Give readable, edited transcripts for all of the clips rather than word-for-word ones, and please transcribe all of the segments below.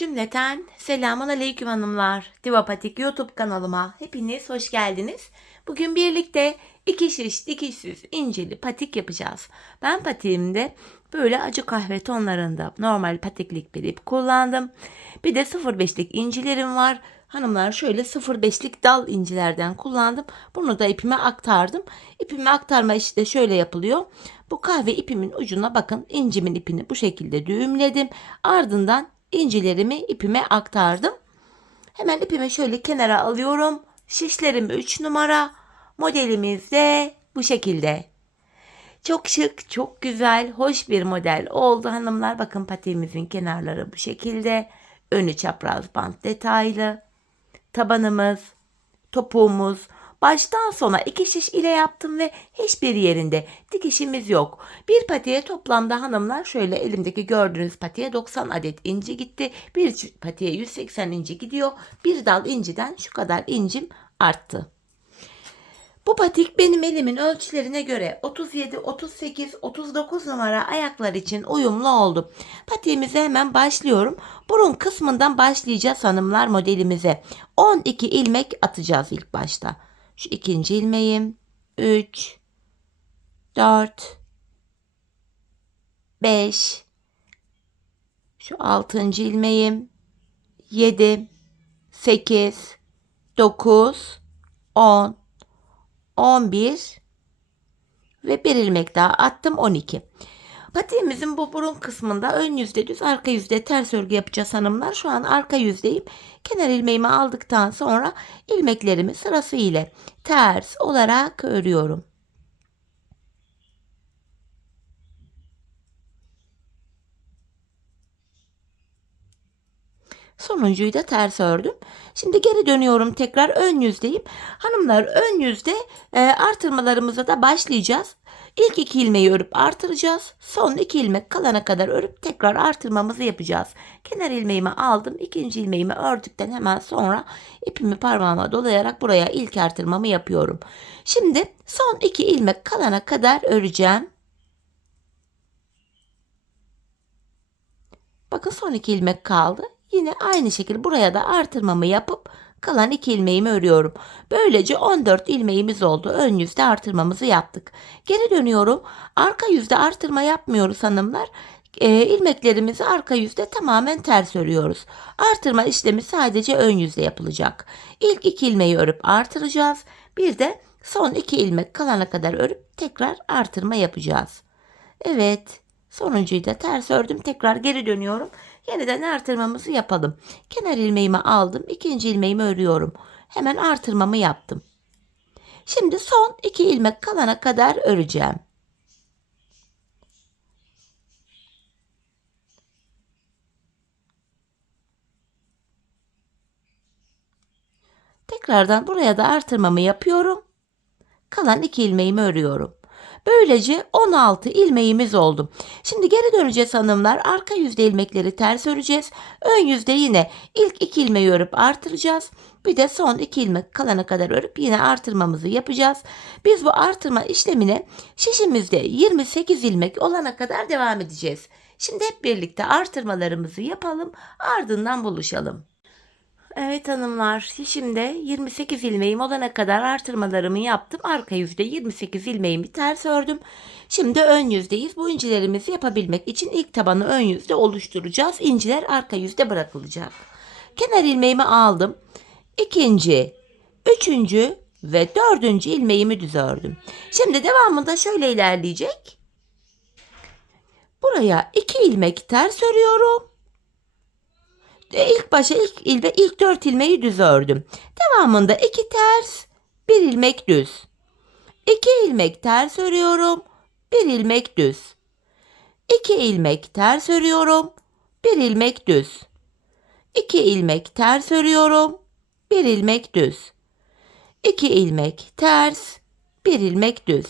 Cümleten selamun aleyküm hanımlar. Divapatik YouTube kanalıma hepiniz hoş geldiniz. Bugün birlikte iki şiş dikişsiz incili patik yapacağız. Ben patiğimde böyle acı kahve tonlarında normal patiklik bir ip kullandım. Bir de 0,5'lik incilerim var. Hanımlar şöyle 0,5'lik dal incilerden kullandım. Bunu da ipime aktardım. İpime aktarma işi de şöyle yapılıyor. Bu kahve ipimin ucuna bakın incimin ipini bu şekilde düğümledim. Ardından İncilerimi ipime aktardım. Hemen ipimi şöyle kenara alıyorum. Şişlerimi 3 numara. Modelimiz de bu şekilde. Çok şık, çok güzel, hoş bir model oldu hanımlar. Bakın patiğimizin kenarları bu şekilde. Önü çapraz bant detaylı. Tabanımız, topuğumuz baştan sona iki şiş ile yaptım ve hiçbir yerinde dikişimiz yok. Bir patiğe toplamda hanımlar şöyle elimdeki gördüğünüz patiğe 90 adet inci gitti. Bir patiğe 180 inci gidiyor. Bir dal inciden şu kadar incim arttı. Bu patik benim elimin ölçülerine göre 37, 38, 39 numara ayaklar için uyumlu oldu. Patiğimize hemen başlıyorum. Burun kısmından başlayacağız hanımlar modelimize. 12 ilmek atacağız ilk başta. Şu ikinci ilmeğim 3, 4, 5, şu altıncı ilmeğim 7, 8, 9, 10, 11 ve bir ilmek daha attım 12. Patiğimizin bu burun kısmında ön yüzde düz arka yüzde ters örgü yapacağız hanımlar. Şu an arka yüzdeyim. Kenar ilmeğimi aldıktan sonra ilmeklerimi sırasıyla ters olarak örüyorum. Sonuncuyu da ters ördüm. Şimdi geri dönüyorum, tekrar ön yüzdeyim. Hanımlar ön yüzde artırmalarımıza da başlayacağız. İlk iki ilmeği örüp artıracağız. Son iki ilmek kalana kadar örüp tekrar artırmamızı yapacağız. Kenar ilmeğimi aldım. İkinci ilmeğimi ördükten hemen sonra ipimi parmağıma dolayarak buraya ilk artırmamı yapıyorum. Şimdi son iki ilmek kalana kadar öreceğim. Bakın son iki ilmek kaldı. Yine aynı şekilde buraya da artırmamı yapıp kalan 2 ilmeğimi örüyorum. Böylece 14 ilmeğimiz oldu. Ön yüzde artırmamızı yaptık. Geri dönüyorum. Arka yüzde artırma yapmıyoruz hanımlar. İlmeklerimizi arka yüzde tamamen ters örüyoruz. Artırma işlemi sadece ön yüzde yapılacak. İlk 2 ilmeği örüp artıracağız. Bir de son 2 ilmek kalana kadar örüp tekrar artırma yapacağız. Evet. Sonuncuyu da ters ördüm. Tekrar geri dönüyorum. Yeniden artırmamızı yapalım. Kenar ilmeğimi aldım. İkinci ilmeğimi örüyorum. Hemen artırmamı yaptım. Şimdi son iki ilmek kalana kadar öreceğim. Tekrardan buraya da artırmamı yapıyorum. Kalan iki ilmeğimi örüyorum. Böylece 16 ilmeğimiz oldu. Şimdi geri döneceğiz hanımlar. Arka yüzde ilmekleri ters öreceğiz. Ön yüzde yine ilk 2 ilmeği örüp artıracağız. Bir de son 2 ilmek kalana kadar örüp yine artırmamızı yapacağız. Biz bu artırma işlemine şişimizde 28 ilmek olana kadar devam edeceğiz. Şimdi hep birlikte artırmalarımızı yapalım. Ardından buluşalım. Evet hanımlar, şimdi 28 ilmeğim olana kadar artırmalarımı yaptım. Arka yüzde 28 ilmeğimi ters ördüm. Şimdi ön yüzdeyiz. Bu incilerimizi yapabilmek için ilk tabanı ön yüzde oluşturacağız. İnciler arka yüzde bırakılacak. Kenar ilmeğimi aldım. İkinci, üçüncü ve dördüncü ilmeğimi düz ördüm. Şimdi devamında şöyle ilerleyecek. Buraya 2 ilmek ters örüyorum. İlk başa ilk 4 ilmeği düz ördüm. Devamında 2 ters, 1 ilmek düz. 2 ilmek ters örüyorum, 1 ilmek düz. 2 ilmek ters örüyorum, 1 ilmek düz. 2 ilmek ters örüyorum, 1 ilmek düz. 2 ilmek ters, 1 ilmek düz.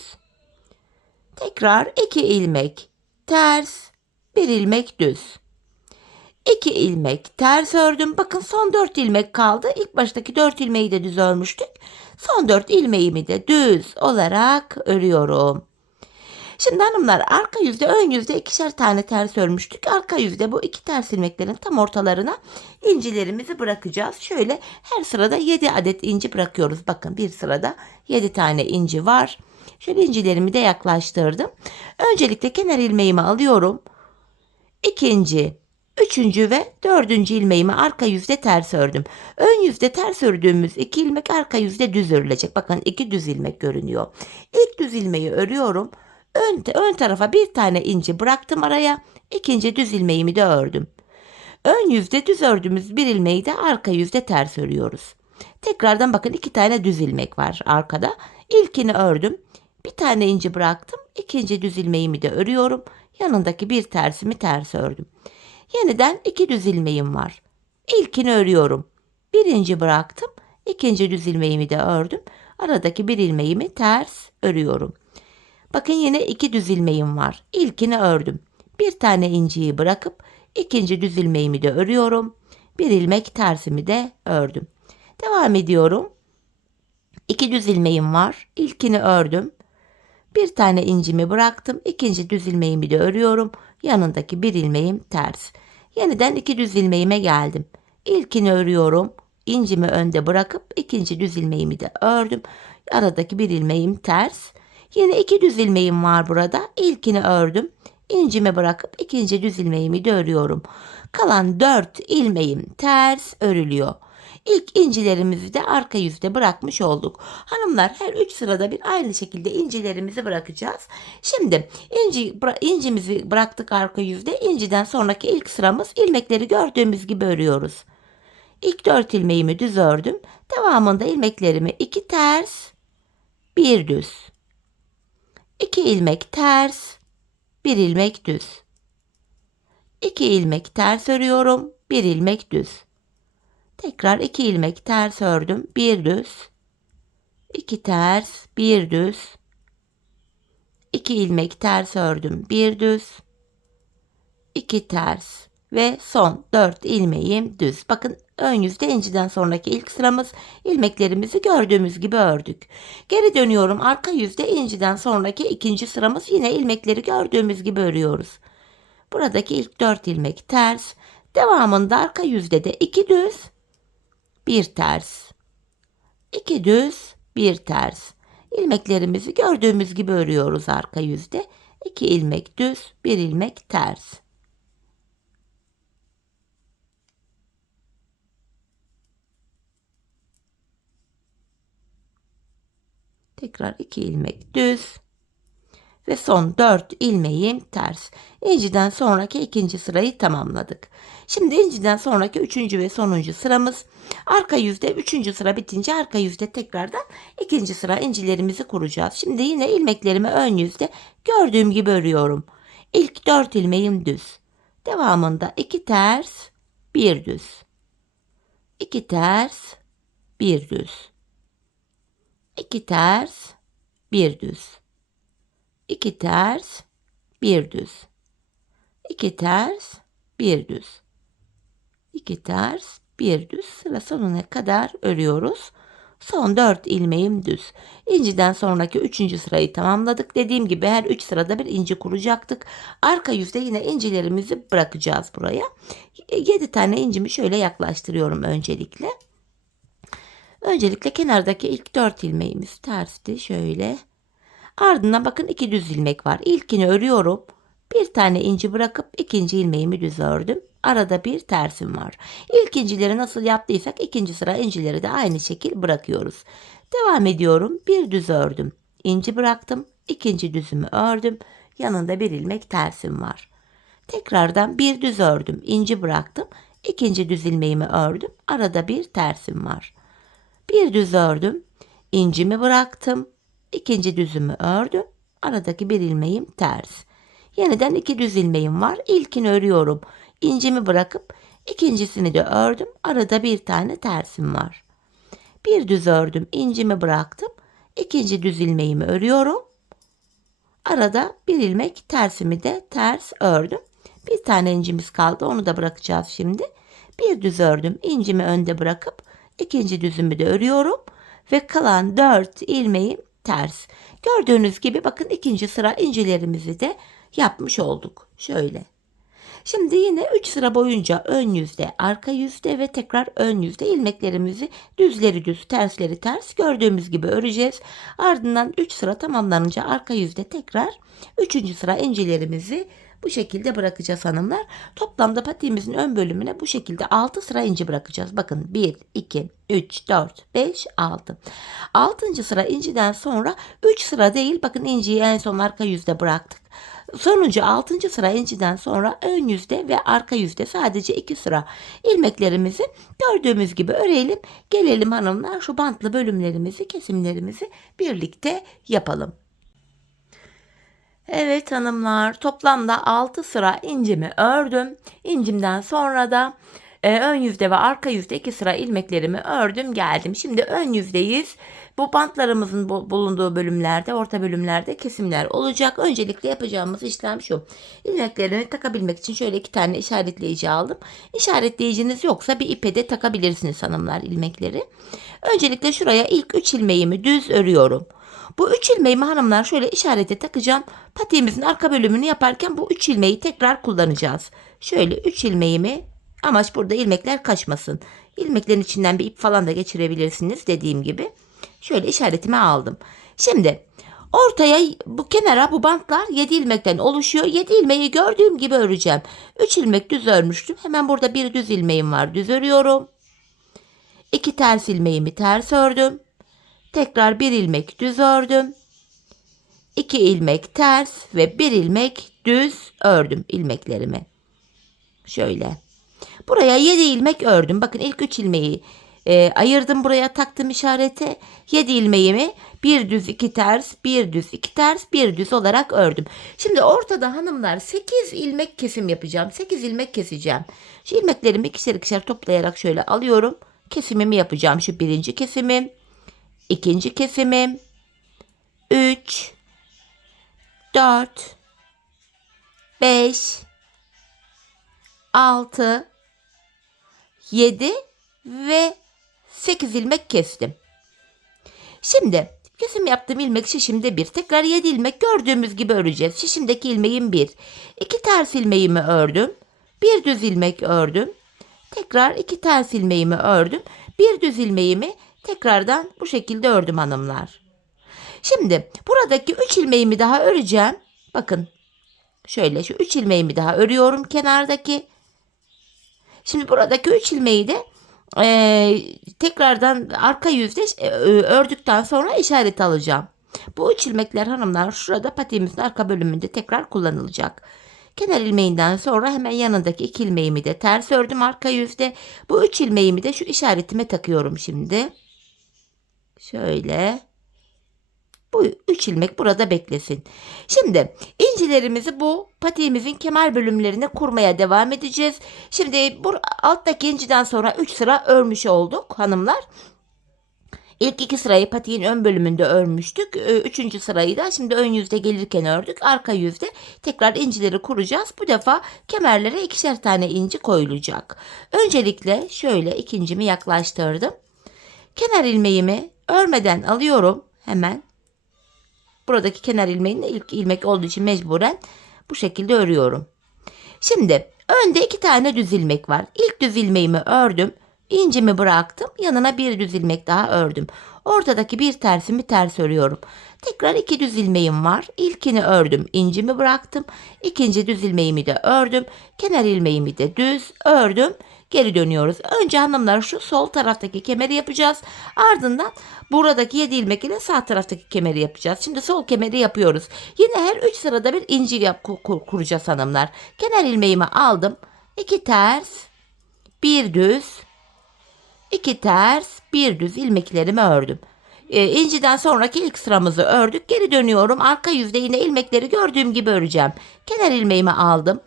Tekrar 2 ilmek ters, 1 ilmek düz. 2 ilmek ters ördüm. Bakın son 4 ilmek kaldı. İlk baştaki 4 ilmeği de düz örmüştük. Son 4 ilmeğimi de düz olarak örüyorum. Şimdi hanımlar arka yüzde ön yüzde ikişer tane ters örmüştük. Arka yüzde bu iki ters ilmeklerin tam ortalarına incilerimizi bırakacağız. Şöyle her sırada 7 adet inci bırakıyoruz. Bakın bir sırada 7 tane inci var. Şöyle incilerimi de yaklaştırdım. Öncelikle kenar ilmeğimi alıyorum. İkinci, üçüncü ve dördüncü ilmeğimi arka yüzde ters ördüm. Ön yüzde ters ördüğümüz 2 ilmek arka yüzde düz örülecek. Bakın 2 düz ilmek görünüyor. İlk düz ilmeği örüyorum. Ön tarafa bir tane inci bıraktım araya. İkinci düz ilmeğimi de ördüm. Ön yüzde düz ördüğümüz bir ilmeği de arka yüzde ters örüyoruz. Tekrardan bakın 2 tane düz ilmek var arkada. İlkini ördüm. Bir tane inci bıraktım. İkinci düz ilmeğimi de örüyorum. Yanındaki bir tersimi ters ördüm. Yeniden 2 düz ilmeğim var. İlkini örüyorum. Bir inci bıraktım. İkinci düz ilmeğimi de ördüm. Aradaki bir ilmeğimi ters örüyorum. Bakın yine 2 düz ilmeğim var. İlkini ördüm. Bir tane inciyi bırakıp ikinci düz ilmeğimi de örüyorum. Bir ilmek tersimi de ördüm. Devam ediyorum. 2 düz ilmeğim var. İlkini ördüm. Bir tane incimi bıraktım. İkinci düz ilmeğimi de örüyorum. Yanındaki bir ilmeğim ters. Yeniden 2 düz ilmeğime geldim. İlkini örüyorum. İncimi önde bırakıp ikinci düz ilmeğimi de ördüm. Aradaki bir ilmeğim ters. Yine 2 düz ilmeğim var burada. İlkini ördüm. İncimi bırakıp ikinci düz ilmeğimi de örüyorum. Kalan 4 ilmeğim ters örülüyor. İlk incilerimizi de arka yüzde bırakmış olduk. Hanımlar her 3 sırada bir aynı şekilde incilerimizi bırakacağız. Şimdi incimizi bıraktık arka yüzde. İnciden sonraki ilk sıramız ilmekleri gördüğümüz gibi örüyoruz. İlk 4 ilmeğimi düz ördüm. Devamında ilmeklerimi 2 ters, 1 düz. 2 ilmek ters, 1 ilmek düz. 2 ilmek ters örüyorum, 1 ilmek düz. Tekrar 2 ilmek ters ördüm, 1 düz. 2 ters, 1 düz. 2 ilmek ters ördüm, 1 düz. 2 ters ve son 4 ilmeğim düz. Bakın ön yüzde inciden sonraki ilk sıramız, ilmeklerimizi gördüğümüz gibi ördük. Geri dönüyorum, arka yüzde inciden sonraki ikinci sıramız, yine ilmekleri gördüğümüz gibi örüyoruz. Buradaki ilk 4 ilmek ters. Devamında arka yüzde de 2 düz, 1 ters. 2 düz, 1 ters. İlmeklerimizi gördüğümüz gibi örüyoruz arka yüzde. 2 ilmek düz, 1 ilmek ters. Tekrar 2 ilmek düz ve son 4 ilmeğim ters. İnciden sonraki ikinci sırayı tamamladık. Şimdi inciden sonraki üçüncü ve sonuncu sıramız. Arka yüzde üçüncü sıra bitince arka yüzde tekrardan ikinci sıra incilerimizi kuracağız. Şimdi yine ilmeklerimi ön yüzde gördüğüm gibi örüyorum. İlk 4 ilmeğim düz. Devamında 2 ters, 1 düz. 2 ters, 1 düz. 2 ters, 1 düz. 2 ters, 1 düz. 2 ters, 1 düz. 2 ters, 1 düz. Sıra sonuna kadar örüyoruz. Son 4 ilmeğim düz. İnciden sonraki 3. sırayı tamamladık. Dediğim gibi her 3 sırada bir inci kuracaktık. Arka yüzde yine incilerimizi bırakacağız buraya. 7 tane incimi şöyle yaklaştırıyorum öncelikle. Öncelikle kenardaki ilk 4 ilmeğimiz tersti. Şöyle. Ardından bakın 2 düz ilmek var. İlkini örüyorum. Bir tane inci bırakıp ikinci ilmeğimi düz ördüm. Arada bir tersim var. İlk incileri nasıl yaptıysak ikinci sıra incileri de aynı şekil bırakıyoruz. Devam ediyorum. Bir düz ördüm. İnci bıraktım. İkinci düzümü ördüm. Yanında bir ilmek tersim var. Tekrardan bir düz ördüm. İnci bıraktım. İkinci düz ilmeğimi ördüm. Arada bir tersim var. Bir düz ördüm. İncimi bıraktım. İkinci düzümü ördüm. Aradaki bir ilmeğim ters. Yeniden 2 düz ilmeğim var. İlkini örüyorum. İncimi bırakıp ikincisini de ördüm. Arada bir tane tersim var. Bir düz ördüm. İncimi bıraktım. İkinci düz ilmeğimi örüyorum. Arada bir ilmek tersimi de ters ördüm. Bir tane incimiz kaldı. Onu da bırakacağız şimdi. Bir düz ördüm. İncimi önde bırakıp ikinci düzümü de örüyorum. Ve kalan 4 ilmeğim ters. Gördüğünüz gibi bakın ikinci sıra incilerimizi de yapmış olduk. Şöyle. Şimdi yine 3 sıra boyunca ön yüzde, arka yüzde ve tekrar ön yüzde ilmeklerimizi düzleri düz, tersleri ters gördüğümüz gibi öreceğiz. Ardından 3 sıra tamamlanınca arka yüzde tekrar 3. sıra incilerimizi bu şekilde bırakacağız hanımlar. Toplamda patiğimizin ön bölümüne bu şekilde 6 sıra inci bırakacağız. Bakın 1, 2, 3, 4, 5, 6. 6. sıra inciden sonra 3 sıra değil, bakın inciyi en son arka yüzde bıraktık. Sonuncu 6. sıra inciden sonra ön yüzde ve arka yüzde sadece 2 sıra ilmeklerimizi gördüğümüz gibi örelim. Gelelim hanımlar şu bantlı bölümlerimizi, kesimlerimizi birlikte yapalım. Evet hanımlar, toplamda 6 sıra incimi ördüm. İncimden sonra da ön yüzde ve arka yüzde 2 sıra ilmeklerimi ördüm geldim. Şimdi ön yüzdeyiz. Bu bantlarımızın bulunduğu bölümlerde, orta bölümlerde kesimler olacak. Öncelikle yapacağımız işlem şu. İlmeklerini takabilmek için şöyle 2 tane işaretleyici aldım. İşaretleyiciniz yoksa bir ipe de takabilirsiniz hanımlar ilmekleri. Öncelikle şuraya ilk 3 ilmeğimi düz örüyorum. Bu 3 ilmeğimi hanımlar şöyle işarete takacağım. Patiğimizin arka bölümünü yaparken bu 3 ilmeği tekrar kullanacağız. Şöyle 3 ilmeğimi, amaç burada ilmekler kaçmasın. İlmeklerin içinden bir ip falan da geçirebilirsiniz dediğim gibi. Şöyle işaretimi aldım. Şimdi ortaya bu kenara bu bantlar 7 ilmekten oluşuyor. 7 ilmeği gördüğüm gibi öreceğim. 3 ilmek düz örmüştüm. Hemen burada bir düz ilmeğim var. Düz örüyorum. 2 ters ilmeğimi ters ördüm. Tekrar bir ilmek düz ördüm. 2 ilmek ters ve bir ilmek düz ördüm ilmeklerimi. Şöyle. Buraya 7 ilmek ördüm. Bakın ilk 3 ilmeği ayırdım, buraya taktım işarete. 7 ilmeğimi bir düz 2 ters, bir düz 2 ters, bir düz olarak ördüm. Şimdi ortada hanımlar 8 ilmek kesim yapacağım. 8 ilmek keseceğim. Şu ilmeklerimi ikişer ikişer toplayarak şöyle alıyorum. Kesimimi yapacağım. Şu birinci kesimim. İkinci kesimim. 3 4 5 6 7 ve 8 ilmek kestim. Şimdi kesim yaptığım ilmek şişimde 1. Tekrar 7 ilmek gördüğümüz gibi öreceğiz. Şişimdeki ilmeğim 1. 2 ters ilmeğimi ördüm. Bir düz ilmek ördüm. Tekrar 2 ters ilmeğimi ördüm. Bir düz ilmeğimi tekrardan bu şekilde ördüm hanımlar. Şimdi buradaki 3 ilmeğimi daha öreceğim. Bakın şöyle şu 3 ilmeğimi daha örüyorum kenardaki. Şimdi buradaki 3 ilmeği de tekrardan arka yüzde ördükten sonra işaret alacağım. Bu 3 ilmekler hanımlar şurada patiğimizin arka bölümünde tekrar kullanılacak. Kenar ilmeğinden sonra hemen yanındaki 2 ilmeğimi de ters ördüm arka yüzde. Bu 3 ilmeğimi de şu işaretime takıyorum şimdi. Şöyle. Bu 3 ilmek burada beklesin. Şimdi incilerimizi bu patiğimizin kemer bölümlerine kurmaya devam edeceğiz. Şimdi bu alttaki inciden sonra 3 sıra örmüş olduk hanımlar. İlk 2 sırayı patiğin ön bölümünde örmüştük. 3. sırayı da şimdi ön yüzde gelirken ördük. Arka yüzde tekrar incileri kuracağız. Bu defa kemerlere 2'şer tane inci koyulacak. Öncelikle şöyle ikincimi yaklaştırdım. Kenar ilmeğimi örmeden alıyorum hemen. Buradaki kenar ilmeğinin ilk ilmek olduğu için mecburen bu şekilde örüyorum. Şimdi önde 2 tane düz ilmek var. İlk düz ilmeğimi ördüm. İncimi bıraktım. Yanına bir düz ilmek daha ördüm. Ortadaki bir tersimi ters örüyorum. Tekrar 2 düz ilmeğim var. İlkini ördüm. İncimi bıraktım. İkinci düz ilmeğimi de ördüm. Kenar ilmeğimi de düz ördüm. Geri dönüyoruz. Önce hanımlar şu sol taraftaki kemeri yapacağız. Ardından buradaki 7 ilmek ile sağ taraftaki kemeri yapacağız. Şimdi sol kemeri yapıyoruz. Yine her 3 sırada bir inci kuracağız hanımlar. Kenar ilmeğimi aldım. 2 ters, bir düz, 2 ters, bir düz ilmeklerimi ördüm. İnciden sonraki ilk sıramızı ördük. Geri dönüyorum. Arka yüzde yine ilmekleri gördüğüm gibi öreceğim. Kenar ilmeğimi aldım.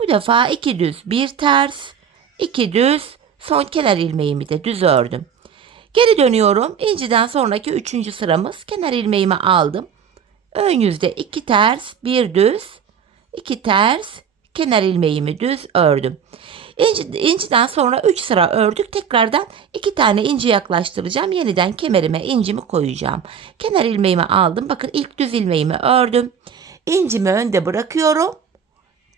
Bu defa 2 düz, 1 ters, 2 düz, son kenar ilmeğimi de düz ördüm. Geri dönüyorum. İnciden sonraki 3. sıramız. Kenar ilmeğimi aldım. Ön yüzde 2 ters, 1 düz, 2 ters, kenar ilmeğimi düz ördüm. İnciden sonra 3 sıra ördük. Tekrardan 2 tane inci yaklaştıracağım. Yeniden kemerime incimi koyacağım. Kenar ilmeğimi aldım. Bakın ilk düz ilmeğimi ördüm. İncimi önde bırakıyorum.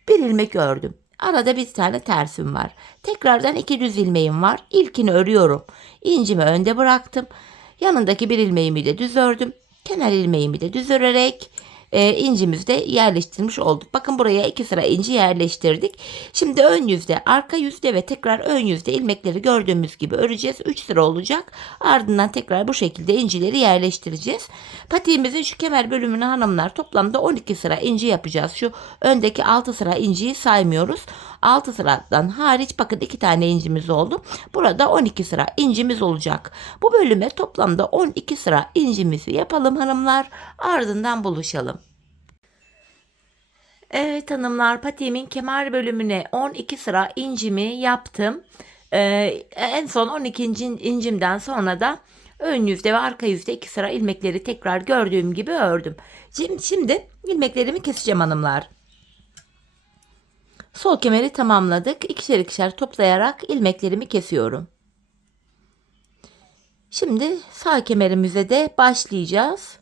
Bir ilmek ördüm. Arada bir tane tersim var. Tekrardan 2 düz ilmeğim var. İlkini örüyorum. İncimi önde bıraktım. Yanındaki bir ilmeğimi de düz ördüm. Kenar ilmeğimi de düz örerek incimizi de yerleştirmiş olduk. Bakın buraya 2 sıra inci yerleştirdik. Şimdi ön yüzde, arka yüzde ve tekrar ön yüzde ilmekleri gördüğümüz gibi öreceğiz. 3 sıra olacak. Ardından tekrar bu şekilde incileri yerleştireceğiz. Patiğimizin şu kemer bölümünü hanımlar toplamda 12 sıra inci yapacağız. Şu öndeki 6 sıra inciyi saymıyoruz. 6 sıradan hariç bakın 2 tane incimiz oldu. Burada 12 sıra incimiz olacak. Bu bölüme toplamda 12 sıra incimizi yapalım hanımlar. Ardından buluşalım. Evet hanımlar, patiğimin kemer bölümüne 12 sıra incimi yaptım. En son 12. incimden sonra da ön yüzde ve arka yüzde 2 sıra ilmekleri tekrar gördüğüm gibi ördüm. Şimdi ilmeklerimi keseceğim hanımlar. Sol kemeri tamamladık. İkişer ikişer toplayarak ilmeklerimi kesiyorum. Şimdi sağ kemerimize de başlayacağız.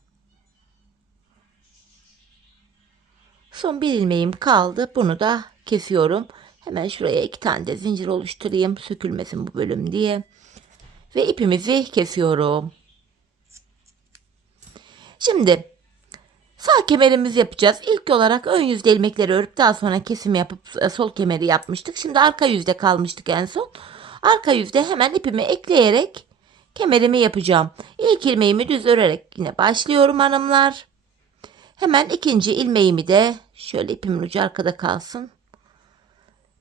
Son bir ilmeğim kaldı. Bunu da kesiyorum. Hemen şuraya 2 tane de zincir oluşturayım. Sökülmesin bu bölüm diye. Ve ipimizi kesiyorum. Şimdi sağ kemerimizi yapacağız. İlk olarak ön yüzde ilmekleri örüp daha sonra kesim yapıp sol kemeri yapmıştık. Şimdi arka yüzde kalmıştık en son. Arka yüzde hemen ipimi ekleyerek kemerimi yapacağım. İlk ilmeğimi düz örerek yine başlıyorum hanımlar. Hemen ikinci ilmeğimi de şöyle ipimin ucu arkada kalsın.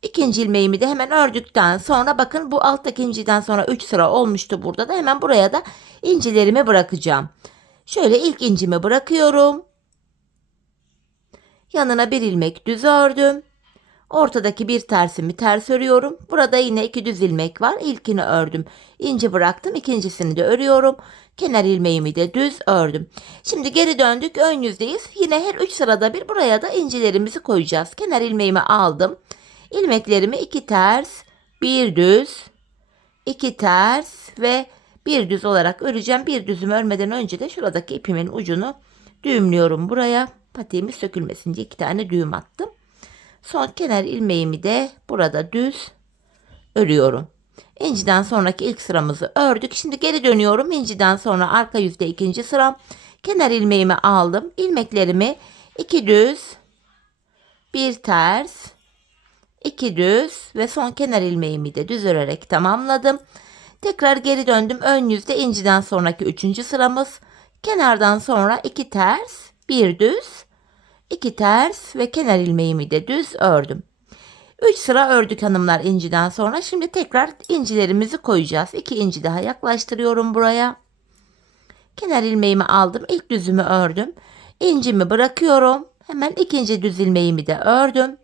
İkinci ilmeğimi de hemen ördükten sonra bakın bu alttaki inciden sonra 3 sıra olmuştu burada da hemen buraya da incilerimi bırakacağım. Şöyle ilk incimi bırakıyorum. Yanına bir ilmek düz ördüm. Ortadaki bir tersimi ters örüyorum. Burada yine 2 düz ilmek var. İlkini ördüm. İnci bıraktım. İkincisini de örüyorum. Kenar ilmeğimi de düz ördüm. Şimdi geri döndük. Ön yüzdeyiz. Yine her 3 sırada bir buraya da incilerimizi koyacağız. Kenar ilmeğimi aldım. İlmeklerimi 2 ters, 1 düz, 2 ters ve 1 düz olarak öreceğim. Bir düzümü örmeden önce de şuradaki ipimin ucunu düğümlüyorum buraya. Patiğimiz sökülmesin diye 2 tane düğüm attım. Son kenar ilmeğimi de burada düz örüyorum. İnciden sonraki ilk sıramızı ördük. Şimdi geri dönüyorum. İnciden sonra arka yüzde ikinci sıram. Kenar ilmeğimi aldım. İlmeklerimi 2 düz, 1 ters, 2 düz ve son kenar ilmeğimi de düz örerek tamamladım. Tekrar geri döndüm. Ön yüzde inciden sonraki 3. sıramız. Kenardan sonra 2 ters, 1 düz, 2 ters ve kenar ilmeğimi de düz ördüm. 3 sıra ördük hanımlar inciden sonra. Şimdi tekrar incilerimizi koyacağız. 2 inci daha yaklaştırıyorum buraya. Kenar ilmeğimi aldım. İlk düzümü ördüm. İncimi bırakıyorum. Hemen ikinci düz ilmeğimi de ördüm.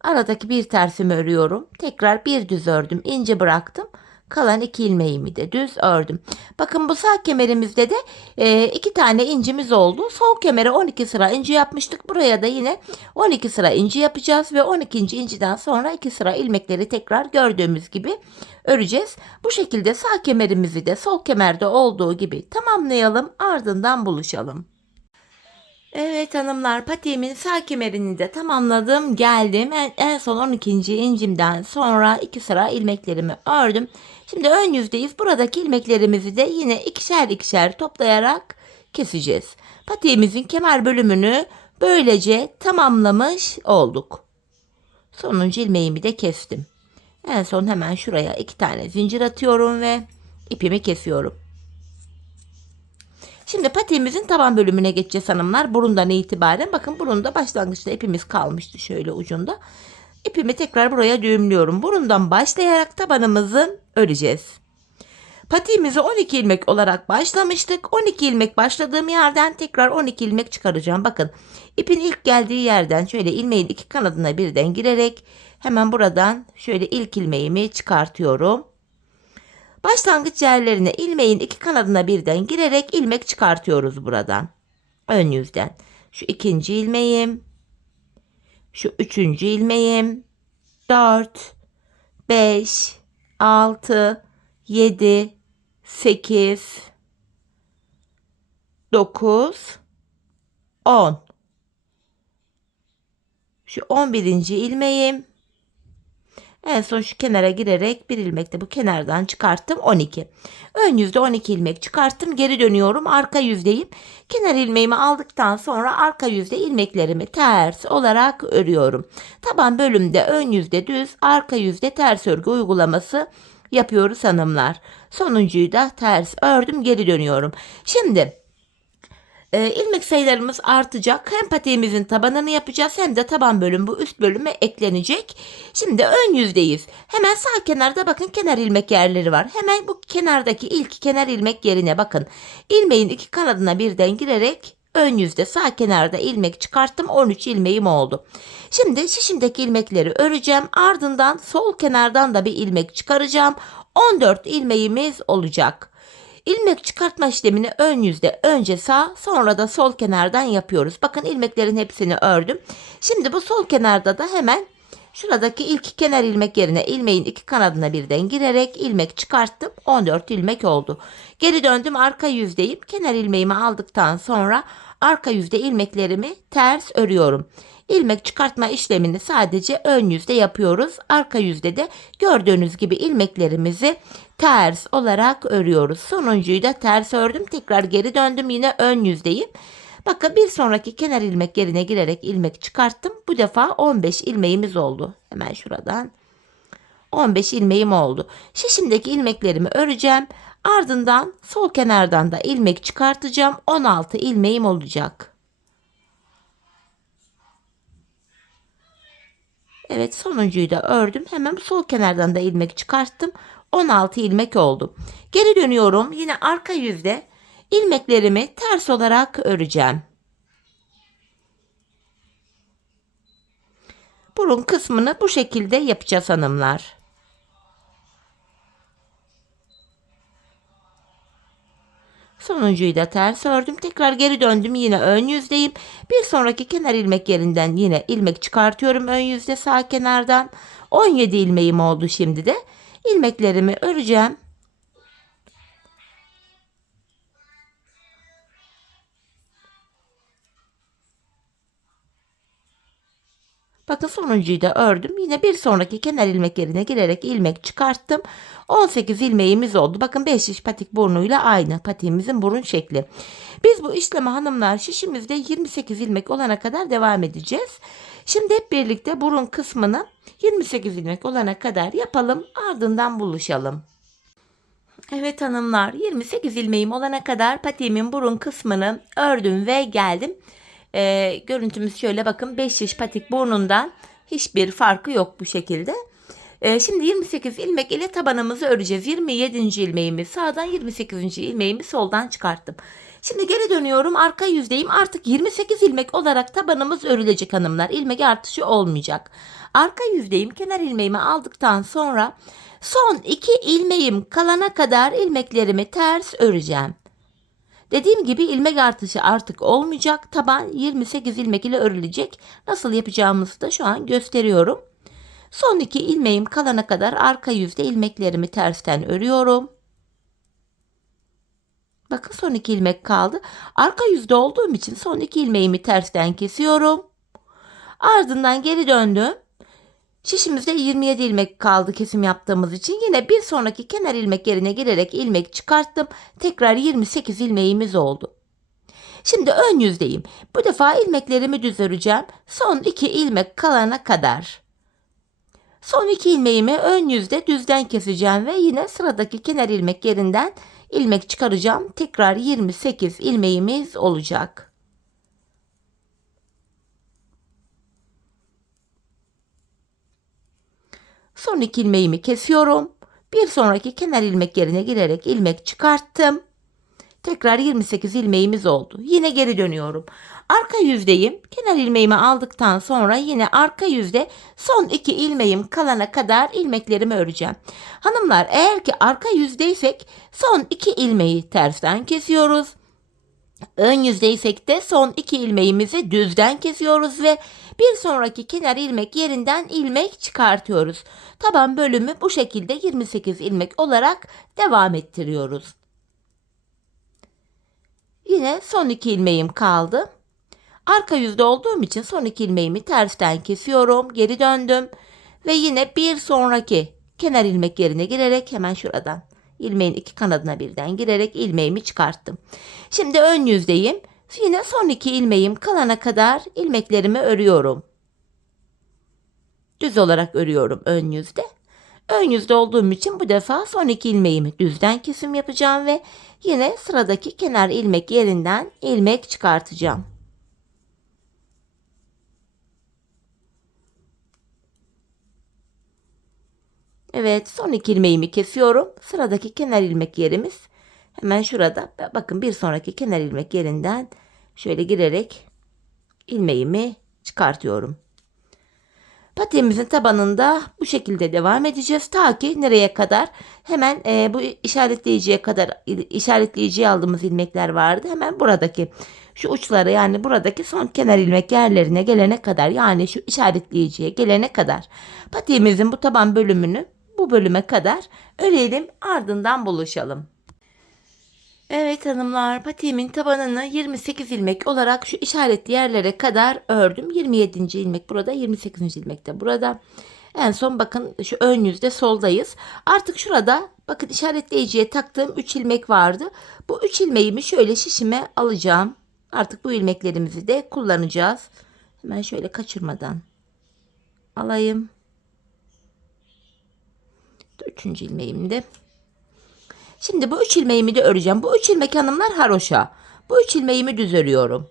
Aradaki bir tersimi örüyorum. Tekrar bir düz ördüm. İnci bıraktım. Kalan 2 ilmeğimi de düz ördüm. Bakın bu sağ kemerimizde de 2 tane incimiz oldu. Sol kemere 12 sıra inci yapmıştık. Buraya da yine 12 sıra inci yapacağız ve 12. inciden sonra 2 sıra ilmekleri tekrar gördüğümüz gibi öreceğiz. Bu şekilde sağ kemerimizi de sol kemerde olduğu gibi tamamlayalım. Ardından buluşalım. Evet hanımlar, patiğimin sağ kemerini de tamamladım. Geldim. En son 12. incimden sonra 2 sıra ilmeklerimi ördüm. Şimdi ön yüzdeyiz. Buradaki ilmeklerimizi de yine ikişer ikişer toplayarak keseceğiz. Patiğimizin kemer bölümünü böylece tamamlamış olduk. Sonuncu ilmeğimi de kestim. En son hemen şuraya 2 tane zincir atıyorum ve ipimi kesiyorum. Şimdi patiğimizin taban bölümüne geçeceğiz hanımlar. Burundan itibaren bakın burunda başlangıçta ipimiz kalmıştı şöyle ucunda. İpimi tekrar buraya düğümlüyorum. Burundan başlayarak tabanımızı öreceğiz. Patiğimizi 12 ilmek olarak başlamıştık. 12 ilmek başladığım yerden tekrar 12 ilmek çıkaracağım. Bakın ipin ilk geldiği yerden şöyle ilmeğin iki kanadına birden girerek hemen buradan şöyle ilk ilmeğimi çıkartıyorum. Başlangıç yerlerine ilmeğin iki kanadına birden girerek ilmek çıkartıyoruz buradan. Ön yüzden. Şu ikinci ilmeğim. Şu üçüncü ilmeğim. 4, 5, 6, 7, 8, 9, 10. Şu 11. ilmeğim. En son şu kenara girerek bir ilmek de bu kenardan çıkarttım, 12. Ön yüzde 12 ilmek çıkarttım. Geri dönüyorum. Arka yüzdeyim. Kenar ilmeğimi aldıktan sonra arka yüzde ilmeklerimi ters olarak örüyorum. Taban bölümde ön yüzde düz, arka yüzde ters örgü uygulaması yapıyoruz hanımlar. Sonuncuyu da ters ördüm. Geri dönüyorum. Şimdi ilmek sayılarımız artacak. Hem patiğimizin tabanını yapacağız hem de taban bölüm bu üst bölüme eklenecek. Şimdi ön yüzdeyiz. Hemen sağ kenarda bakın kenar ilmek yerleri var. Hemen bu kenardaki ilk kenar ilmek yerine bakın. İlmeğin iki kanadına birden girerek ön yüzde sağ kenarda ilmek çıkarttım. 13 ilmeğim oldu. Şimdi şişimdeki ilmekleri öreceğim. Ardından sol kenardan da bir ilmek çıkaracağım. 14 ilmeğimiz olacak. İlmek çıkartma işlemini ön yüzde önce sağ sonra da sol kenardan yapıyoruz. Bakın ilmeklerin hepsini ördüm. Şimdi bu sol kenarda da hemen şuradaki ilk kenar ilmek yerine ilmeğin iki kanadına birden girerek ilmek çıkarttım. 14 ilmek oldu. Geri döndüm, arka yüzdeyim. Kenar ilmeğimi aldıktan sonra arka yüzde ilmeklerimi ters örüyorum. İlmek çıkartma işlemini sadece ön yüzde yapıyoruz. Arka yüzde de gördüğünüz gibi ilmeklerimizi ters olarak örüyoruz. Sonuncuyu da ters ördüm. Tekrar geri döndüm. Yine ön yüzdeyim. Bakın bir sonraki kenar ilmek yerine girerek ilmek çıkarttım. Bu defa 15 ilmeğimiz oldu. Hemen şuradan 15 ilmeğim oldu. Şişimdeki ilmeklerimi öreceğim. Ardından sol kenardan da ilmek çıkartacağım. 16 ilmeğim olacak. Evet, sonuncuyu da ördüm. Hemen sol kenardan da ilmek çıkarttım. 16 ilmek oldu. Geri dönüyorum. Yine arka yüzde ilmeklerimi ters olarak öreceğim. Burun kısmını bu şekilde yapacağız hanımlar. Sonuncuyu da ters ördüm. Tekrar geri döndüm. Yine ön yüzdeyim. Bir sonraki kenar ilmek yerinden yine ilmek çıkartıyorum ön yüzde sağ kenardan. 17 ilmeğim oldu şimdi de. İlmeklerimi öreceğim. Bakın sonuncuyu da ördüm. Yine bir sonraki kenar ilmek yerine girerek ilmek çıkarttım. 18 ilmeğimiz oldu. Bakın 5 şiş patik burnuyla aynı patiğimizin burun şekli. Biz bu işlemi hanımlar şişimizde 28 ilmek olana kadar devam edeceğiz. Şimdi hep birlikte burun kısmını 28 ilmek olana kadar yapalım. Ardından buluşalım. Evet hanımlar, 28 ilmeğim olana kadar patiğimin burun kısmını ördüm ve geldim. Görüntümüz şöyle, bakın 5 şiş patik burnundan hiçbir farkı yok bu şekilde. Şimdi 28 ilmek ile tabanımızı öreceğiz. 27. ilmeğimi sağdan, 28. ilmeğimi soldan çıkarttım. Şimdi geri dönüyorum, arka yüzdeyim. Artık 28 ilmek olarak tabanımız örülecek hanımlar. İlmek artışı olmayacak. Arka yüzdeyim. Kenar ilmeğimi aldıktan sonra son 2 ilmeğim kalana kadar ilmeklerimi ters öreceğim. Dediğim gibi ilmek artışı artık olmayacak. Taban 28 ilmek ile örülecek. Nasıl yapacağımızı da şu an gösteriyorum. Son 2 ilmeğim kalana kadar arka yüzde ilmeklerimi tersten örüyorum. Bakın son 2 ilmek kaldı. Arka yüzde olduğum için son 2 ilmeğimi tersten kesiyorum. Ardından geri döndüm. Şişimizde 27 ilmek kaldı kesim yaptığımız için. Yine bir sonraki kenar ilmek yerine girerek ilmek çıkarttım. Tekrar 28 ilmeğimiz oldu. Şimdi ön yüzdeyim. Bu defa ilmeklerimi düz öreceğim. Son 2 ilmek kalana kadar. Son 2 ilmeğimi ön yüzde düzden keseceğim ve yine sıradaki kenar ilmek yerinden ilmek çıkaracağım. Tekrar 28 ilmeğimiz olacak. Son 2 ilmeğimi kesiyorum. Bir sonraki kenar ilmek yerine girerek ilmek çıkarttım. Tekrar 28 ilmeğimiz oldu. Yine geri dönüyorum. Arka yüzdeyim. Kenar ilmeğimi aldıktan sonra yine arka yüzde son 2 ilmeğim kalana kadar ilmeklerimi öreceğim. Hanımlar, eğer ki arka yüzdeysek son 2 ilmeği tersten kesiyoruz. Ön yüzdeysek de son 2 ilmeğimizi düzden kesiyoruz ve Bir sonraki kenar ilmek yerinden ilmek çıkartıyoruz. Taban bölümü bu şekilde 28 ilmek olarak devam ettiriyoruz. Yine son 2 ilmeğim kaldı. Arka yüzde olduğum için son 2 ilmeğimi tersten kesiyorum. Geri döndüm. Ve yine bir sonraki kenar ilmek yerine girerek hemen şuradan ilmeğin iki kanadına birden girerek ilmeğimi çıkarttım. Şimdi ön yüzdeyim. Yine son 2 ilmeğim kalana kadar ilmeklerimi örüyorum. Düz olarak örüyorum ön yüzde. Ön yüzde olduğum için bu defa son 2 ilmeğimi düzden kesim yapacağım ve yine sıradaki kenar ilmek yerinden ilmek çıkartacağım. Evet, son 2 ilmeğimi kesiyorum. Sıradaki kenar ilmek yerimiz hemen şurada. Bakın bir sonraki kenar ilmek yerinden şöyle girerek ilmeğimi çıkartıyorum. Patiğimizin tabanında bu şekilde devam edeceğiz. Ta ki nereye kadar? Hemen bu işaretleyiciye kadar işaretleyiciye aldığımız ilmekler vardı. Hemen buradaki şu uçları yani buradaki son kenar ilmek yerlerine gelene kadar yani şu işaretleyiciye gelene kadar patiğimizin bu taban bölümünü bu bölüme kadar örelim, ardından buluşalım. Evet hanımlar, patiğimin tabanını 28 ilmek olarak şu işaretli yerlere kadar ördüm. 27. ilmek burada, 28. ilmek de burada. En son bakın şu ön yüzde soldayız. Artık şurada bakın işaretleyiciye taktığım 3 ilmek vardı. Bu 3 ilmeğimi şöyle şişime alacağım. Artık bu ilmeklerimizi de kullanacağız. Hemen şöyle kaçırmadan alayım. 3. ilmeğim de. Şimdi bu 3 ilmeğimi de öreceğim. Bu 3 ilmek hanımlar haroşa. Bu 3 ilmeğimi düz örüyorum.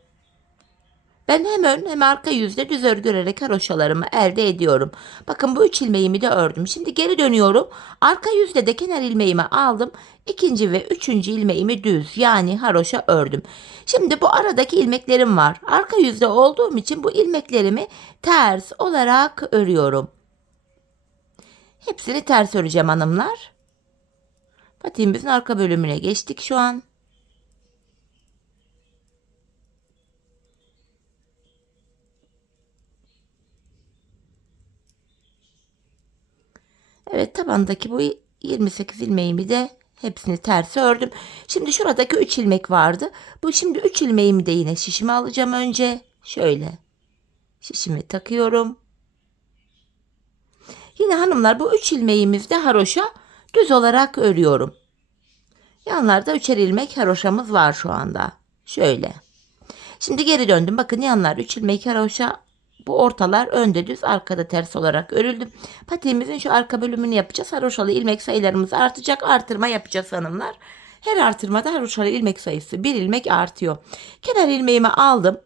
Ben hem ön hem arka yüzde düz örgü örerek haroşalarımı elde ediyorum. Bakın bu 3 ilmeğimi de ördüm. Şimdi geri dönüyorum. Arka yüzde de kenar ilmeğimi aldım. İkinci ve üçüncü ilmeğimi düz yani haroşa ördüm. Şimdi bu aradaki ilmeklerim var. Arka yüzde olduğum için bu ilmeklerimi ters olarak örüyorum. Hepsini ters öreceğim hanımlar. Patiğimizin arka bölümüne geçtik şu an. Evet, tabandaki bu 28 ilmeğimi de hepsini ters ördüm. Şimdi şuradaki 3 ilmek vardı. Bu şimdi 3 ilmeğimi de yine şişime alacağım önce. Şöyle şişimi takıyorum. Yine hanımlar bu 3 ilmeğimizde haroşa düz olarak örüyorum. Yanlarda 3'er ilmek haroşamız var şu anda. Şöyle. Şimdi geri döndüm. Bakın yanlar 3 ilmek haroşa. Bu ortalar önde düz, arkada ters olarak örüldü. Patiğimizin şu arka bölümünü yapacağız. Haroşalı ilmek sayılarımız artacak. Artırma yapacağız hanımlar. Her artırmada haroşalı ilmek sayısı bir ilmek artıyor. Kenar ilmeğimi aldım.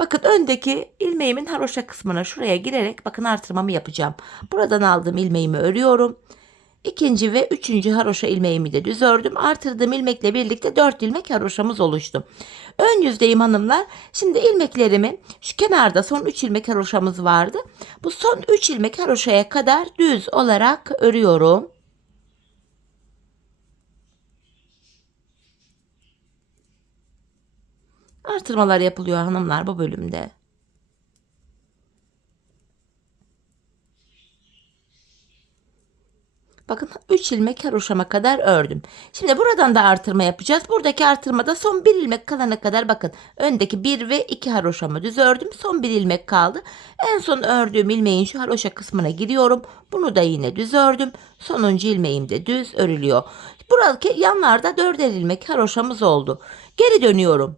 Bakın öndeki ilmeğimin haroşa kısmına şuraya girerek bakın artırmamı yapacağım. Buradan aldığım ilmeğimi örüyorum. İkinci ve üçüncü haroşa ilmeğimi de düz ördüm. Artırdığım ilmekle birlikte 4 ilmek haroşamız oluştu. Ön yüzdeyim hanımlar. Şimdi ilmeklerimi şu kenarda son 3 ilmek haroşamız vardı. Bu son 3 ilmek haroşaya kadar düz olarak örüyorum. Artırmalar yapılıyor hanımlar bu bölümde. Bakın 3 ilmek haroşama kadar ördüm. Şimdi buradan da artırma yapacağız. Buradaki artırmada son 1 ilmek kalana kadar bakın. Öndeki 1 ve 2 haroşamı düz ördüm. Son 1 ilmek kaldı. En son ördüğüm ilmeğin şu haroşa kısmına giriyorum. Bunu da yine düz ördüm. Sonuncu ilmeğim de düz örülüyor. Buradaki yanlarda 4'er ilmek haroşamız oldu. Geri dönüyorum.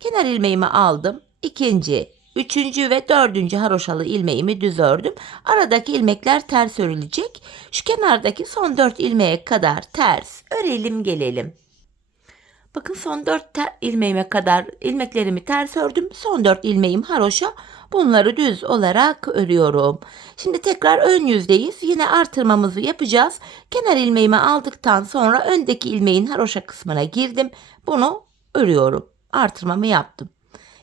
Kenar ilmeğimi aldım. İkinci, üçüncü ve dördüncü haroşalı ilmeğimi düz ördüm. Aradaki ilmekler ters örülecek. Şu kenardaki son 4 ilmeğe kadar ters örelim gelelim. Bakın son 4 ilmeğime kadar ilmeklerimi ters ördüm. Son 4 ilmeğim haroşa. Bunları düz olarak örüyorum. Şimdi tekrar ön yüzdeyiz. Yine artırmamızı yapacağız. Kenar ilmeğimi aldıktan sonra öndeki ilmeğin haroşa kısmına girdim. Bunu örüyorum. Artırmamı yaptım.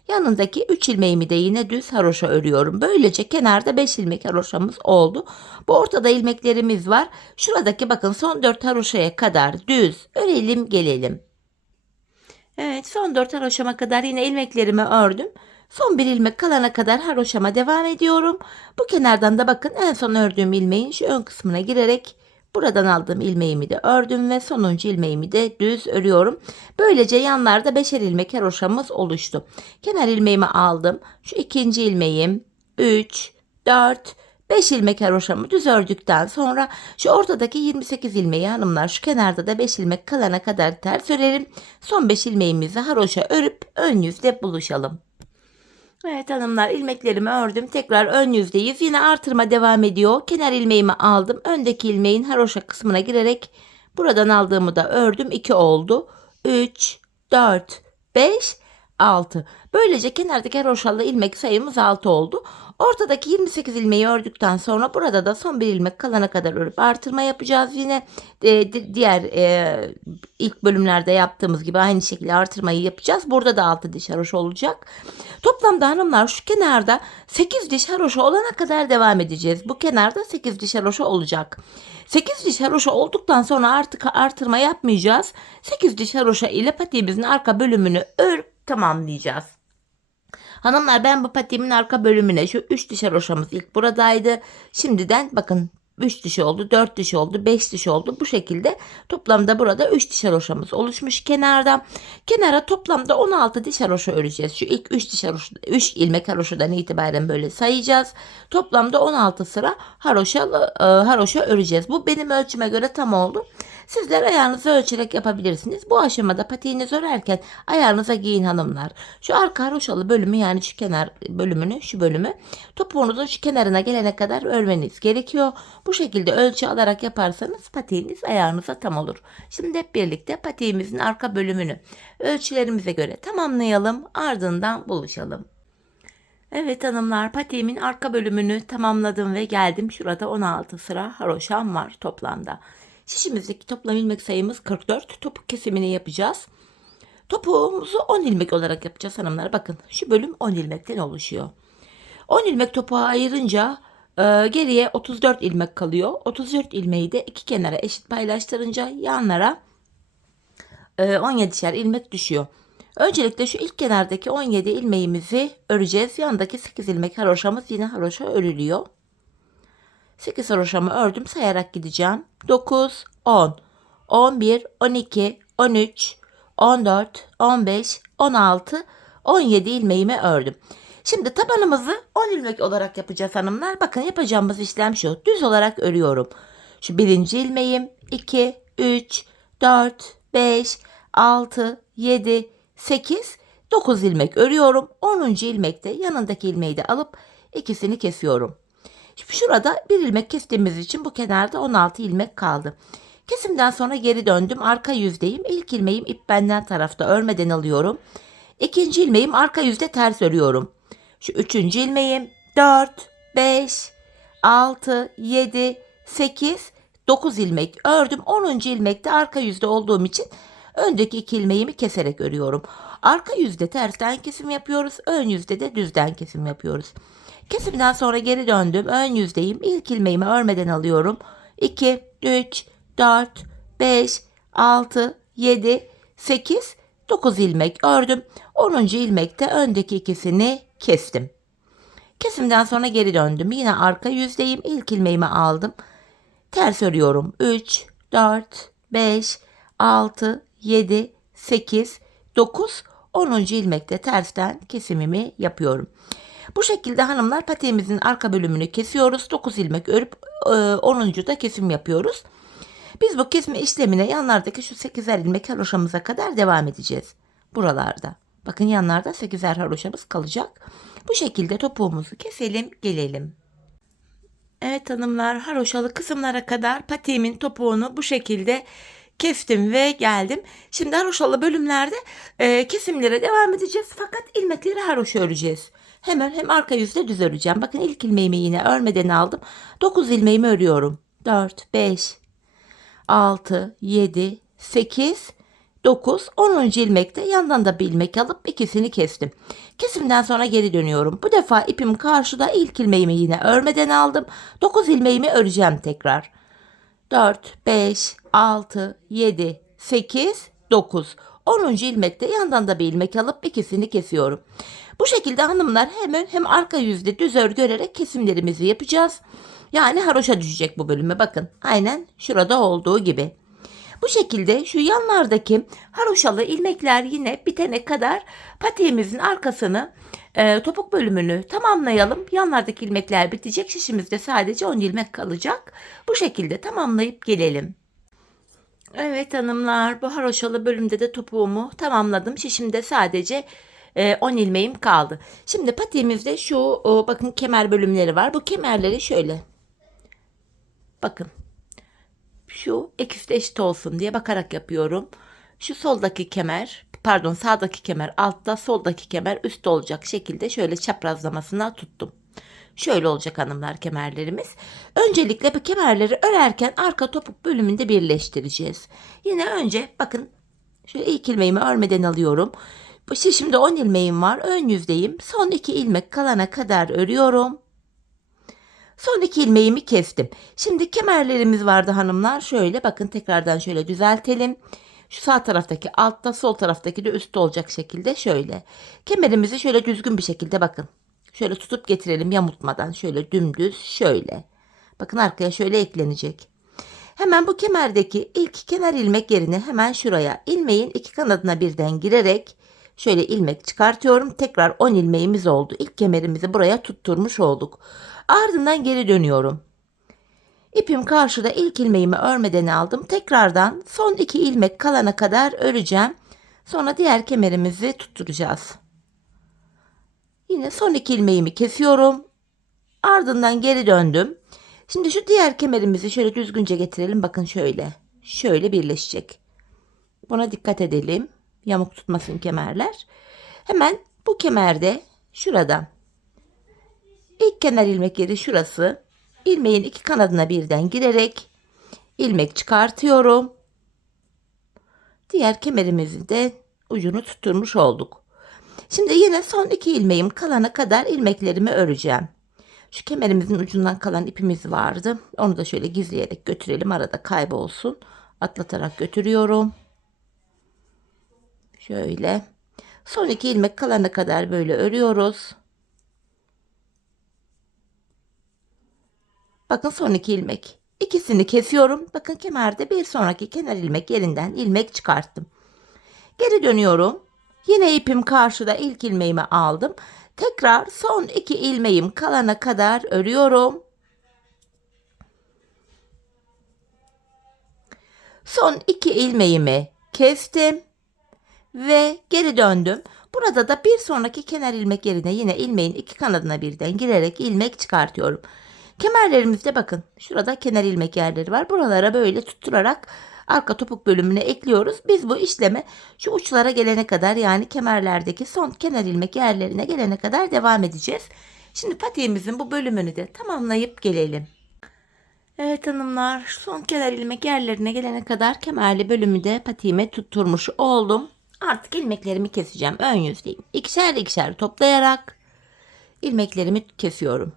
Yanındaki 3 ilmeğimi de yine düz haroşa örüyorum. Böylece kenarda 5 ilmek haroşamız oldu. Bu ortada ilmeklerimiz var. Şuradaki bakın son 4 haroşaya kadar düz örelim gelelim. Evet, son 4 haroşama kadar yine ilmeklerimi ördüm. Son bir ilmek kalana kadar haroşama devam ediyorum. Bu kenardan da bakın en son ördüğüm ilmeğin şu ön kısmına girerek buradan aldığım ilmeğimi de ördüm ve sonuncu ilmeğimi de düz örüyorum. Böylece yanlarda 5'er ilmek haroşamız oluştu. Kenar ilmeğimi aldım. Şu ikinci ilmeğim 3, 4, 5 ilmek haroşamı düz ördükten sonra şu ortadaki 28 ilmeği hanımlar şu kenarda da 5 ilmek kalana kadar ters örelim. Son 5 ilmeğimizi haroşa örüp ön yüzde buluşalım. Evet hanımlar, ilmeklerimi ördüm. Tekrar ön yüzdeyiz. Yine artırma devam ediyor. Kenar ilmeğimi aldım. Öndeki ilmeğin haroşa kısmına girerek buradan aldığımı da ördüm. 2 oldu. 3, 4, 5, 6. Böylece kenardaki haroşalı ilmek sayımız 6 oldu. Ortadaki 28 ilmeği ördükten sonra burada da son bir ilmek kalana kadar örüp artırma yapacağız. Yine diğer ilk bölümlerde yaptığımız gibi aynı şekilde artırmayı yapacağız. Burada da 6 diş haroşa olacak. Toplamda hanımlar şu kenarda 8 diş haroşa olana kadar devam edeceğiz. Bu kenarda 8 diş haroşa olacak. 8 diş haroşa olduktan sonra artık artırma yapmayacağız. 8 diş haroşa ile patiğimizin arka bölümünü örüp tamamlayacağız. Hanımlar, ben bu patiğimin arka bölümüne şu 3 diş haroşamız ilk buradaydı. Şimdiden bakın 3 diş oldu, 4 diş oldu, 5 diş oldu. Bu şekilde toplamda burada 3 diş haroşamız oluşmuş kenarda. Kenara toplamda 16 diş haroşa öreceğiz. Şu ilk 3 diş haroşa, 3 ilmek haroşadan itibaren böyle sayacağız. Toplamda 16 sıra haroşa öreceğiz. Bu benim ölçüme göre tam oldu. Sizler ayağınızı ölçerek yapabilirsiniz. Bu aşamada patiğinizi örerken ayağınıza giyin hanımlar. Şu arka haroşalı bölümü, yani şu kenar bölümünü, şu bölümü topuğunuzun şu kenarına gelene kadar örmeniz gerekiyor. Bu şekilde ölçü alarak yaparsanız patiğiniz ayağınıza tam olur. Şimdi hep birlikte patiğimizin arka bölümünü ölçülerimize göre tamamlayalım. Ardından buluşalım. Evet hanımlar, patiğimin arka bölümünü tamamladım ve geldim. Şurada 16 sıra haroşam var toplamda. Şişimizdeki toplam ilmek sayımız 44. Topuk kesimini yapacağız. Topuğumuzu 10 ilmek olarak yapacağız hanımlar. Bakın şu bölüm 10 ilmekten oluşuyor. 10 ilmek topuğa ayırınca geriye 34 ilmek kalıyor. 34 ilmeği de iki kenara eşit paylaştırınca yanlara 17'şer ilmek düşüyor. Öncelikle şu ilk kenardaki 17 ilmeğimizi öreceğiz. Yandaki 8 ilmek haroşamız yine haroşa örülüyor. 8 haroşamı ördüm, sayarak gideceğim. 9, 10, 11, 12, 13, 14, 15, 16, 17 ilmeğimi ördüm. Şimdi tabanımızı 10 ilmek olarak yapacağız hanımlar. Bakın yapacağımız işlem şu. Düz olarak örüyorum. Şu birinci ilmeğim, 2, 3, 4, 5, 6, 7, 8, 9 ilmek örüyorum. 10. ilmekte yanındaki ilmeği de alıp ikisini kesiyorum. Şimdi şurada bir ilmek kestiğimiz için bu kenarda 16 ilmek kaldı. Kesimden sonra geri döndüm. Arka yüzdeyim. İlk ilmeğim ip benden tarafta örmeden alıyorum. İkinci ilmeğim arka yüzde ters örüyorum. Şu üçüncü ilmeğim 4, 5, 6, 7, 8, 9 ilmek ördüm. 10. ilmekte arka yüzde olduğum için öndeki iki ilmeğimi keserek örüyorum. Arka yüzde tersten kesim yapıyoruz. Ön yüzde de düzden kesim yapıyoruz. Kesimden sonra geri döndüm. Ön yüzdeyim. İlk ilmeğimi örmeden alıyorum. 2, 3, 4, 5, 6, 7, 8, 9 ilmek ördüm. 10. ilmekte öndeki ikisini kestim. Kesimden sonra geri döndüm. Yine arka yüzdeyim. İlk ilmeğimi aldım. Ters örüyorum. 3, 4, 5, 6, 7, 8, 9, 10. ilmekte tersten kesimimi yapıyorum. Bu şekilde hanımlar patiğimizin arka bölümünü kesiyoruz. 9 ilmek örüp 10. da kesim yapıyoruz. Biz bu kesme işlemine yanlardaki şu 8'er ilmek haroşamıza kadar devam edeceğiz. Buralarda. Bakın yanlarda 8'er haroşamız kalacak. Bu şekilde topuğumuzu keselim, gelelim. Evet hanımlar, haroşalı kısımlara kadar patiğimin topuğunu bu şekilde kestim ve geldim. Şimdi haroşalı bölümlerde kesimlere devam edeceğiz. Fakat ilmekleri haroşa öreceğiz. Hemen hem arka yüzde düz öreceğim. Bakın ilk ilmeğimi yine örmeden aldım. 9 ilmeğimi örüyorum. 4, 5, 6, 7, 8, 9, 10. ilmekte yandan da bir ilmek alıp ikisini kestim. Kesimden sonra geri dönüyorum. Bu defa ipim karşıda, ilk ilmeğimi yine örmeden aldım. 9 ilmeğimi öreceğim tekrar. 4, 5, 6, 7, 8, 9. 10. ilmekte yandan da bir ilmek alıp ikisini kesiyorum. Bu şekilde hanımlar hem ön hem arka yüzde düz örgü örerek kesimlerimizi yapacağız. Yani haroşa düşecek bu bölüme, bakın. Aynen şurada olduğu gibi. Bu şekilde şu yanlardaki haroşalı ilmekler yine bitene kadar patiğimizin arkasını topuk bölümünü tamamlayalım. Yanlardaki ilmekler bitecek. Şişimizde sadece 10 ilmek kalacak. Bu şekilde tamamlayıp gelelim. Evet hanımlar, bu haroşalı bölümde de topuğumu tamamladım. Şişimde sadece 10 ilmeğim kaldı. Şimdi patiğimizde şu bakın kemer bölümleri var. Bu kemerleri şöyle bakın. Şu ikisi de eşit olsun diye bakarak yapıyorum. Şu soldaki kemer, pardon sağdaki kemer altta, soldaki kemer üstte olacak şekilde şöyle çaprazlamasına tuttum. Şöyle olacak hanımlar kemerlerimiz. Öncelikle bu kemerleri örerken arka topuk bölümünde birleştireceğiz. Yine önce bakın şu ilk ilmeğimi örmeden alıyorum. Bu şişimde 10 ilmeğim var. Ön yüzdeyim. Son 2 ilmek kalana kadar örüyorum. Son 2 ilmeğimi kestim. Şimdi kemerlerimiz vardı hanımlar. Şöyle bakın, tekrardan şöyle düzeltelim. Şu sağ taraftaki altta, sol taraftaki de üstte olacak şekilde şöyle. Kemerimizi şöyle düzgün bir şekilde bakın. Şöyle tutup getirelim yamultmadan. Şöyle dümdüz şöyle. Bakın arkaya şöyle eklenecek. Hemen bu kemerdeki ilk kenar ilmek yerine hemen şuraya ilmeğin iki kanadına birden girerek şöyle ilmek çıkartıyorum. Tekrar 10 ilmeğimiz oldu. İlk kemerimizi buraya tutturmuş olduk. Ardından geri dönüyorum. İpim karşıda, ilk ilmeğimi örmeden aldım. Tekrardan son 2 ilmek kalana kadar öreceğim. Sonra diğer kemerimizi tutturacağız. Yine son 2 ilmeğimi kesiyorum. Ardından geri döndüm. Şimdi şu diğer kemerimizi şöyle düzgünce getirelim. Bakın şöyle. Şöyle birleşecek. Buna dikkat edelim. Yamuk tutmasın kemerler. Hemen bu kemerde şurada ilk kenar ilmek yeri şurası. İlmeğin iki kanadına birden girerek ilmek çıkartıyorum. Diğer kemerimizin de ucunu tutturmuş olduk. Şimdi yine son 2 ilmeğim kalana kadar ilmeklerimi öreceğim. Şu kemerimizin ucundan kalan ipimiz vardı. Onu da şöyle gizleyerek götürelim. Arada kaybolsun. Atlatarak götürüyorum. Şöyle. Son 2 ilmek kalana kadar böyle örüyoruz. Bakın son 2 ilmek. İkisini kesiyorum. Bakın kemerde bir sonraki kenar ilmek yerinden ilmek çıkarttım. Geri dönüyorum. Yine ipim karşıda, ilk ilmeğimi aldım. Tekrar son 2 ilmeğim kalana kadar örüyorum. Son 2 ilmeğimi kestim ve geri döndüm. Burada da bir sonraki kenar ilmek yerine yine ilmeğin iki kanadına birden girerek ilmek çıkartıyorum. Kemerlerimizde bakın şurada kenar ilmek yerleri var. Buralara böyle tutturarak arka topuk bölümüne ekliyoruz. Biz bu işleme şu uçlara gelene kadar, yani kemerlerdeki son kenar ilmek yerlerine gelene kadar devam edeceğiz. Şimdi patiğimizin bu bölümünü de tamamlayıp gelelim. Evet hanımlar, son kenar ilmek yerlerine gelene kadar kemerli bölümü de patiğime tutturmuş oldum. Artık ilmeklerimi keseceğim. Ön yüzdeyim. İkişer ikişer toplayarak ilmeklerimi kesiyorum.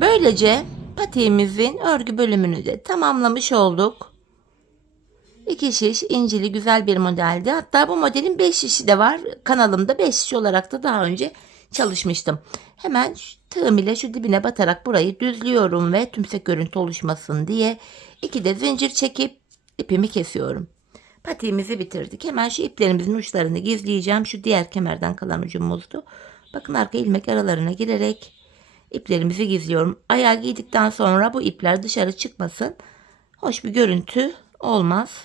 Böylece patiğimizin örgü bölümünü de tamamlamış olduk. 2 şiş incili güzel bir modeldi. Hatta bu modelin 5 şişi de var. Kanalımda 5 şiş olarak da daha önce çalışmıştım. Hemen tığım ile şu dibine batarak burayı düzlüyorum ve tümsek görüntü oluşmasın diye 2 de zincir çekip ipimi kesiyorum. Patiğimizi bitirdik. Hemen şu iplerimizin uçlarını gizleyeceğim. Şu diğer kemerden kalan ucumuzdu. Bakın arka ilmek aralarına girerek iplerimizi gizliyorum. Ayağı giydikten sonra bu ipler dışarı çıkmasın. Hoş bir görüntü olmaz.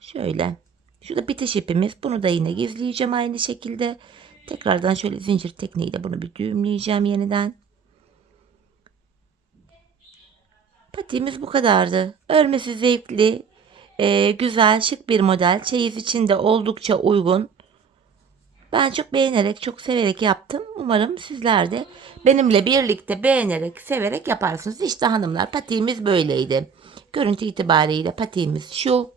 Şöyle. Şurada bitiş ipimiz. Bunu da yine gizleyeceğim aynı şekilde. Tekrardan şöyle zincir tekniğiyle bunu bir düğümleyeceğim yeniden. Patiğimiz bu kadardı. Örmesi zevkli, güzel, şık bir model. Çeyiz için de oldukça uygun. Ben çok beğenerek, çok severek yaptım. Umarım sizler de benimle birlikte beğenerek, severek yaparsınız. İşte hanımlar, patiğimiz böyleydi. Görüntü itibariyle patiğimiz şu.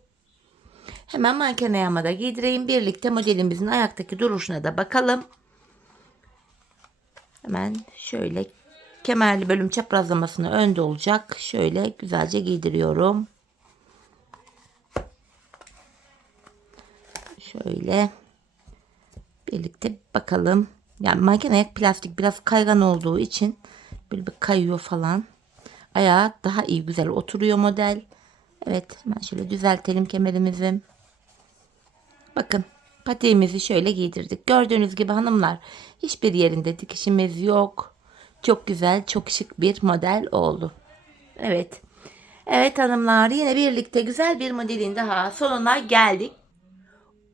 Hemen manken ayağıma da giydireyim. Birlikte modelimizin ayaktaki duruşuna da bakalım. Hemen şöyle kemerli bölüm çaprazlamasına önde olacak. Şöyle güzelce giydiriyorum. Şöyle birlikte bakalım. Yani manken ayak plastik biraz kaygan olduğu için böyle bir kayıyor falan. Ayağı daha iyi güzel oturuyor model. Evet, hemen şöyle düzeltelim kemerimizi. Bakın, patiğimizi şöyle giydirdik. Gördüğünüz gibi hanımlar, hiçbir yerinde dikişimiz yok. Çok güzel, çok şık bir model oldu. Evet. Evet hanımlar, yine birlikte güzel bir modelin daha sonuna geldik.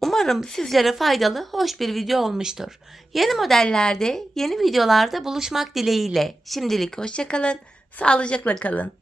Umarım sizlere faydalı, hoş bir video olmuştur. Yeni modellerde, yeni videolarda buluşmak dileğiyle. Şimdilik hoşça kalın, sağlıcakla kalın.